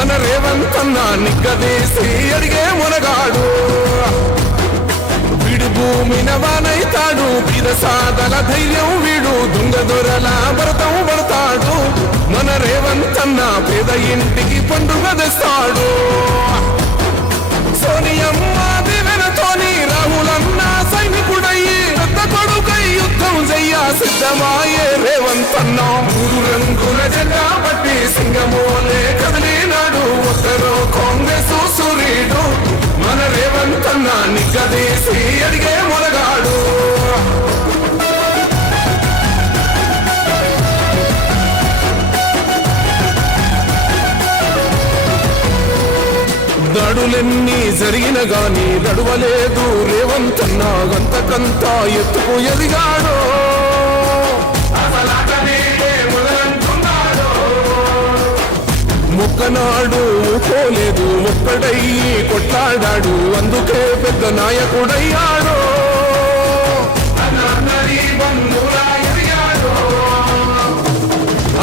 మన రేవంతన్న నిగ్గదీసి అడిగే మునగాడు. వీడు భూమిన వానైతాడు, బీదసాదల ధైర్యం వీడు, దొంగ దొరల భరతం పడతాడు. మన రేవంతన్న పేద ఇంటికి పండుగ తెస్తాడు. సోనియమ్మ దివెనతోని రాహులన్న సైనికుడయ్యి పెద్ద కొడుకై యుద్ధం చెయ్య సిద్ధమాయే రేవంతన్న. 3 రంగుల జెండా పట్టి సింగమోలే కదిలినాడు, ఒక్కరో కాంగ్రెస్ సూర్యుడు. మన రేవంతన్న నిగ్గదీసి అడిగే మొనగాడు. దాడులెన్ని జరిగిన గాని నడువలేదు రేవంతన్న, గంతకంతా ఎత్తుకు ఎదిగాడు. మొక్కనాడు పోలేదు, ఒక్కడయ్యి కొట్లాడాడు, అందుకే పెద్ద నాయకుడయ్యాడు.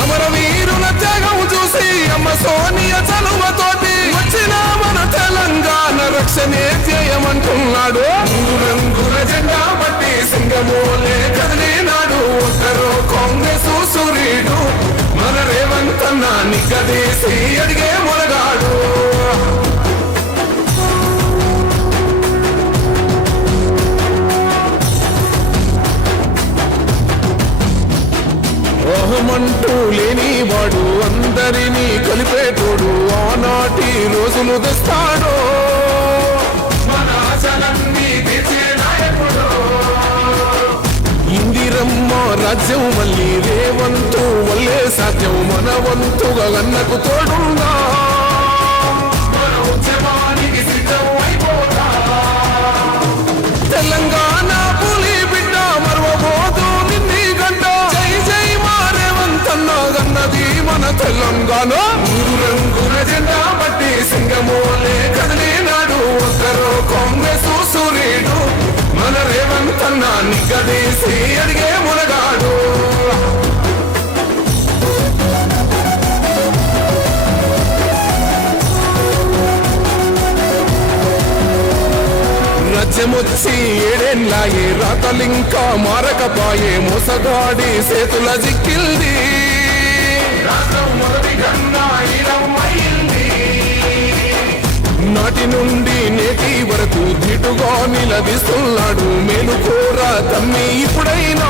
అమరవీరుల త్యాగం చూసి అమ్మ సోనియ చలువతోటి వచ్చిన మన తెలంగాణ రక్షణే ధ్యేయమంటున్నాడు. 3 రంగుల జెండా పట్టి సింగమోలే కదిలినాడు, ఒక్కరో కాంగ్రెస్ సూర్యుడు. మన రేవంతన్న నిగ్గదీసి అడిగే మొనగాడు. అహమంటూ లేనివాడు, అందరినీ కలిపేటోడు, ఆనాటి రోజులు తెస్తాడు. ఇందిరమ్మ రాజ్యం మళ్ళీ రేవంతు వల్లే సాధ్యం, మన వంతుగా అన్నకు తోడుందా. తెలంగాణ పులి బిడ్డ మరవబోదు నిన్ని గంట, జై జై మా రేవంతన్న గన్నది మన తెలంగాణ. 3 రంగుల జెండా పట్టి సింగమోలే కదిలినాడు, ఒక్కరో కాంగ్రెస్ సూర్యుడు. మన రేవంతన్న నిగ్గదీసి అడిగే మునగాడు. రాజ్యమొచ్చి 7 ఏళ్ళాయే, రాతలింకా మారకపాయే, మోసగాడి చేతుల జిక్కిల్ది. నాటి నుండి నేటి వరకు ధీటుగా నిలదీస్తున్నాడు, మేలుకోర తమ్మి ఇప్పుడైనా.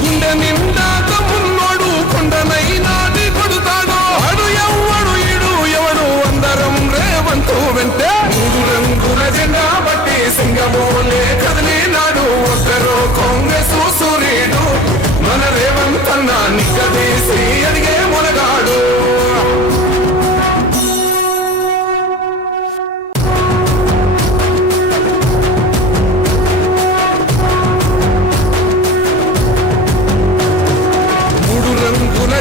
గుండె నిండా తమ్మున్నోడు కొండనైనా నీ కొడుతాడు, అడు ఎవ్వడు ఈడు ఎవడు అందరం రేవంతు వెంటే. 3 రంగుల జెండా బట్టి సింగమోలే కదిలినాడు, ఒక్కరో కాంగ్రెస్ సూర్యుడు. మన రేవంతన్న నిగ్గదీసి అడిగే మొనగాడు.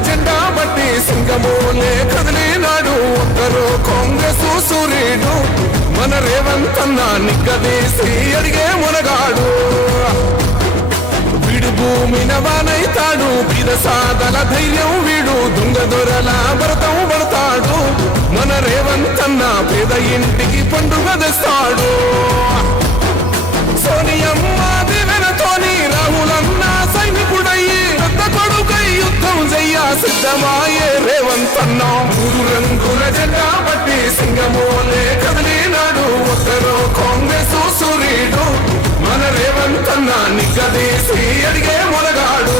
జెండా బట్టి సింగమోలే కదిలినాడు, ఒక్కరో కాంగ్రెస్ సూర్యుడు. మన రేవంతన్న నిగ్గదీసి అడిగే మునగాడు. వీడు భూమిన వానైతాడు, బీదసాదల ధైర్యం వీడు, దొంగ దొరల భరతం పడతాడు. మన రేవంతన్న పేద ఇంటికి పండుగ తెస్తాడు. సోనియమ్మ దివెనతోని రాహులన్న సైనికుడయ్యి పెద్ద కొడుకై యుద్ధం చెయ్య సిద్ధమాయే రేవంతన్న. 3 రంగుల జెండా పట్టి సింగమోలే కదిలినాడు, ఒక్కరో కాంగ్రెస్ సూర్యుడు. మన రేవంతన్న నిగ్గదీసి అడిగే మొనగాడు.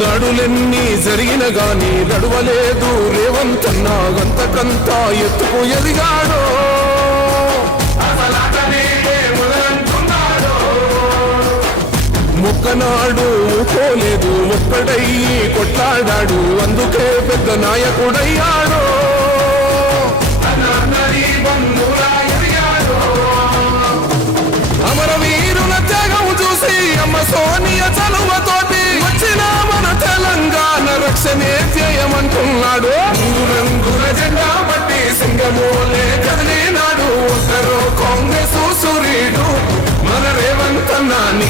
దాడులెన్ని జరిగిన గాని నడువలేదు రేవంతన్న, గంతకంతా ఎత్తుకు ఎదిగాడు. మొక్కనాడు పోలేదు, ఒక్కడయ్యి కొట్లాడాడు, అందుకే పెద్ద నాయకుడయ్యాడు. అమరవీరుల త్యాగం చూసి అమ్మ సోనియ చలువతోటి వచ్చిన మన తెలంగాణ రక్షణే ధ్యేయమంటున్నాడు. 3 రంగుల జెండా పట్టి సింగమో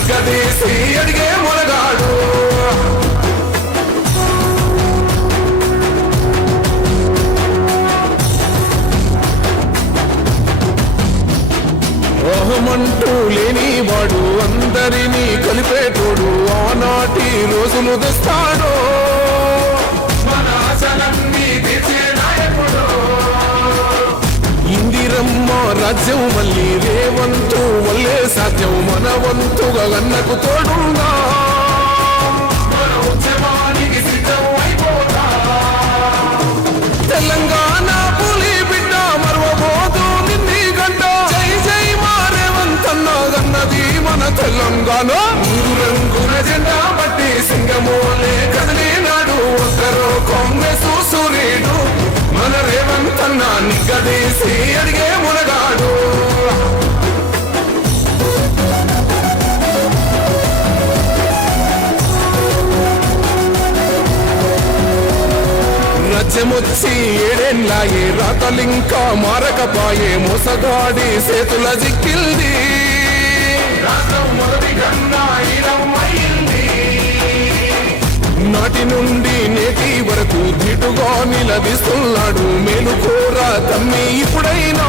నిగ్గదీసి అడిగే మొనగాడు రోహమంటూ లేనివాడు అందరినీ కలిపేటోడు ఆనాటి రోజులు తెస్తాడు మన ఆశలన్నీ తీర్చే నాయకుడు ఇందిరమ్మ రాజ్యం మళ్ళీ రేవంతు వల్లే సాధ్యం మన వంతుగా అన్నకు తోడుగా మన ఉద్యమానికి సిద్ధం అయిపోతా తెలంగాణ పులి బిడ్డ మరవబోదు నిన్ని గంట జై జై మారేవంతన్నది మన తెలంగాణ రంగుల జెండా బట్టి సింగమోలే కదిలినాడు ఒక్కరో కాంగ్రెస్ సూర్యుడు మన రేవంతన్న నిగ్గదీసి అడిగే మునగాడు రాజ్యమొచ్చి ఏడేళ్ళాయే రాతలింకా మారకపాయే మోసగాడి చేతుల జిక్కిల్ది నాటి నుండి నేటి వరకు ధీటుగా నిలదీస్తున్నాడు మేలుకోరా తమ్మి ఇప్పుడైనా